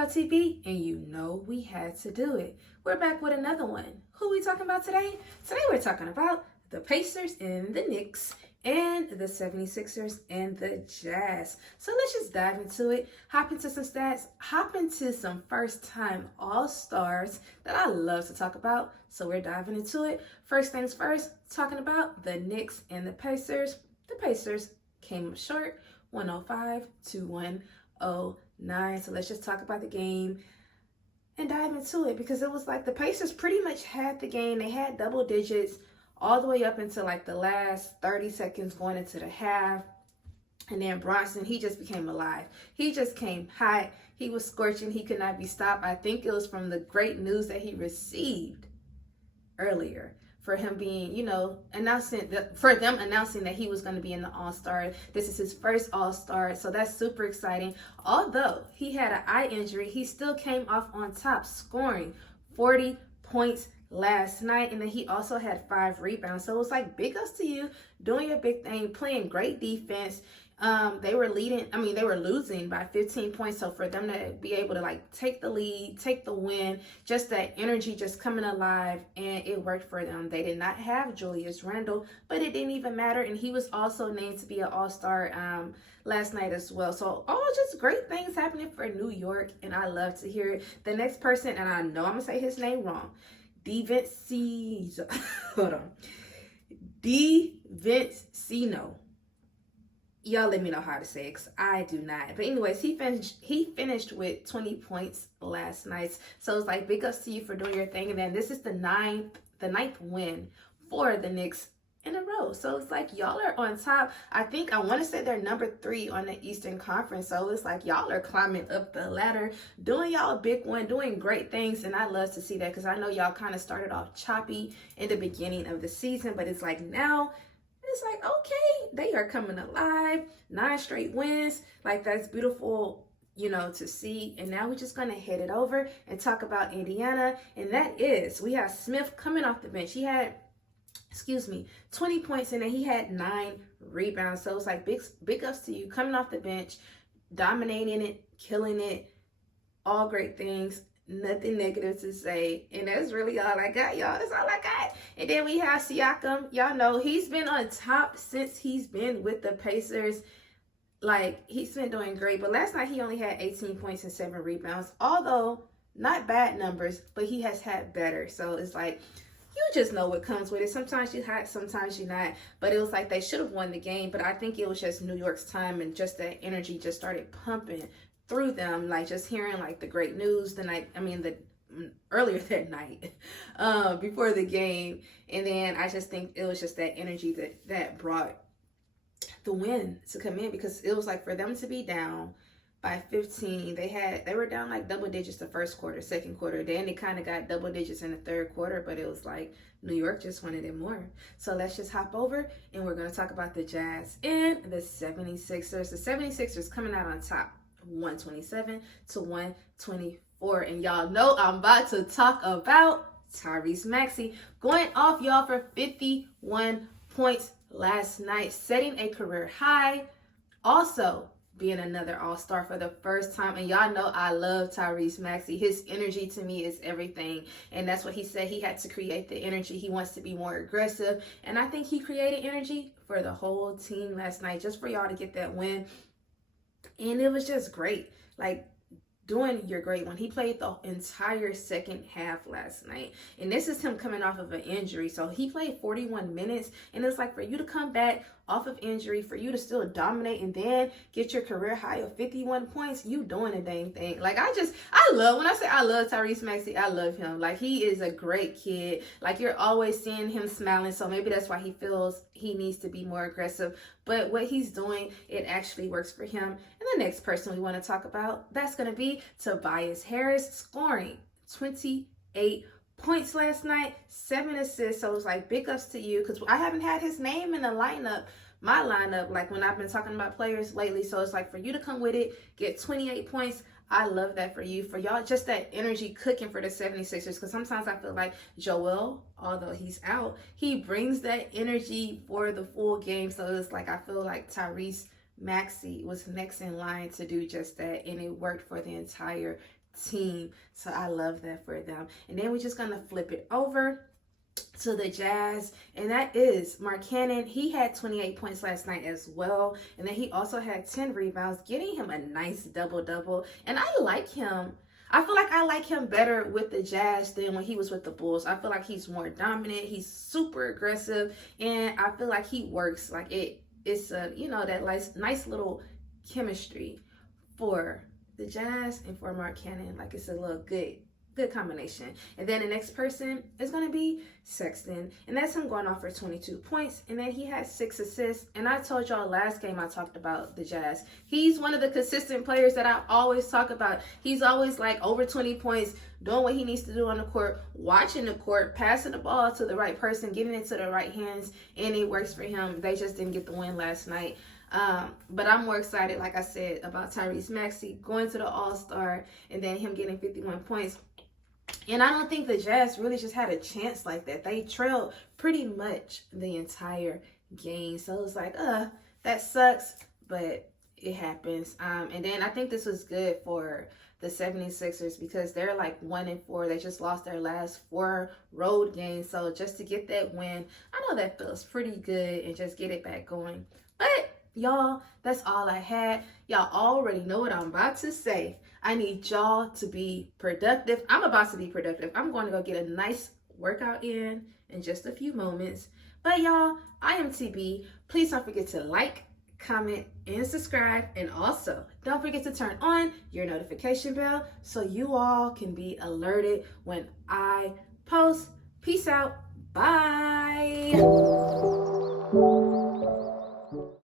girl TP, and you know we had to do it. We're back with another one. Who we talking about today? Today we're talking about the Pacers and the Knicks and the 76ers and the Jazz. So let's just dive into it, hop into some stats, hop into some first-time All-Stars that I love to talk about. So we're diving into it. First things first, talking about the Knicks and the Pacers. The Pacers came up short, 105 to 109. So let's just talk about the game and dive into it, because it was like the Pacers pretty much had the game. They had double digits all the way up into like the last 30 seconds going into the half. And then Brunson, he just became alive. He just came hot. He was scorching. He could not be stopped. I think it was from the great news that he received earlier, for him being, announcing that he was going to be in the All-Star. This is his first All-Star, so that's super exciting. Although he had an eye injury, he still came off on top, scoring 40 points last night, and then he also had 5 rebounds. So it was like, big ups to you, doing your big thing, playing great defense. They were losing by 15 points. So for them to be able to like take the lead, take the win, just that energy just coming alive, and it worked for them. They did not have Julius Randle, but it didn't even matter. And he was also named to be an All-Star last night as well. So all just great things happening for New York, and I love to hear it. The next person, and I know I'm gonna say his name wrong, DiVincenzo. Y'all let me know how to say it, because I do not. But anyways, he finished with 20 points last night. So it's like, big ups to you for doing your thing. And then this is the ninth win for the Knicks in a row. So it's like, y'all are on top. I want to say they're number 3 on the Eastern Conference. So it's like, y'all are climbing up the ladder, doing y'all a big one, doing great things. And I love to see that, because I know y'all kind of started off choppy in the beginning of the season, but it's like now, it's like, okay, they are coming alive. 9 straight wins. Like, that's beautiful, to see. And now we're just going to head it over and talk about Indiana. And that is, we have Smith coming off the bench. He had, 20 points, and then he had 9 rebounds. So it's like, big ups to you, coming off the bench, dominating it, killing it, all great things. Nothing negative to say. And that's really all I got, y'all. That's all I got. And then we have Siakam. Y'all know he's been on top since he's been with the Pacers. Like, he's been doing great. But last night he only had 18 points and 7 rebounds. Although, not bad numbers, but he has had better. So it's like, you just know what comes with it. Sometimes you're hot, sometimes you're not. But it was like they should have won the game. But I think it was just New York's time, and just that energy just started pumping through them, like just hearing like the great news earlier that night, before the game. And then I just think it was just that energy that brought the win to come in, because it was like, for them to be down by 15, they were down like double digits the first quarter, second quarter, then they kind of got double digits in the third quarter, but it was like New York just wanted it more. So let's just hop over, and we're going to talk about the Jazz and the 76ers. The 76ers coming out on top, 127 to 124. And y'all know I'm about to talk about Maxey going off, y'all, for 51 points last night, setting a career high, also being another All-Star for the first time. And y'all know I love Maxey. His energy to me is everything, and that's what he said. He had to create the energy. He wants to be more aggressive, and I think he created energy for the whole team last night, just for y'all to get that win. And it was just great, like doing your great one. He played the entire second half last night, and this is him coming off of an injury. So he played 41 minutes, and it's like, for you to come back off of injury, for you to still dominate, and then get your career high of 51 points, you doing a dang thing. Like, I love, when I say I love Maxey, I love him. Like, he is a great kid. Like, you're always seeing him smiling, so maybe that's why he feels he needs to be more aggressive. But what he's doing, it actually works for him. And the next person we want to talk about, that's going to be Tobias Harris, scoring 28 points last night, 7 assists. So it was like, big ups to you, because I haven't had his name in the lineup, my lineup, like when I've been talking about players lately. So it's like, for you to come with it, get 28 points, I love that for you. For y'all, just that energy cooking for the 76ers, because sometimes I feel like Joel, although he's out, he brings that energy for the full game. So it's like, I feel like Maxey was next in line to do just that, and it worked for the entire team. So I love that for them. And then we're just going to flip it over to the Jazz, and that is Mark Cannon. He had 28 points last night as well, and then he also had 10 rebounds, getting him a nice double-double. And I like him. I feel like I like him better with the Jazz than when he was with the Bulls. I feel like he's more dominant. He's super aggressive, and I feel like he works. Like it's a, you know, that nice little chemistry for the Jazz and for Mark Cannon. Like it's a little good combination. And then the next person is going to be Sexton, and that's him going off for 22 points, and then he has 6 assists. And I told y'all last game I talked about the Jazz. He's one of the consistent players that I always talk about. He's always like over 20 points, doing what he needs to do on the court, watching the court, passing the ball to the right person, getting it to the right hands, and it works for him. They just didn't get the win last night. But I'm more excited, like I said, about Tyrese Maxey going to the All-Star and then him getting 51 points. And I don't think the Jazz really just had a chance like that. They trailed pretty much the entire game. So it was like, that sucks, but it happens. And then I think this was good for the 76ers because they're like 1-4. They just lost their last 4 road games. So just to get that win, I know that feels pretty good and just get it back going. But y'all, that's all I had. Y'all already know what I'm about to say. I need y'all to be productive. I'm about to be productive. I'm going to go get a nice workout in just a few moments. But y'all, I am TB. Please don't forget to like, comment, and subscribe. And also, don't forget to turn on your notification bell so you all can be alerted when I post. Peace out. Bye.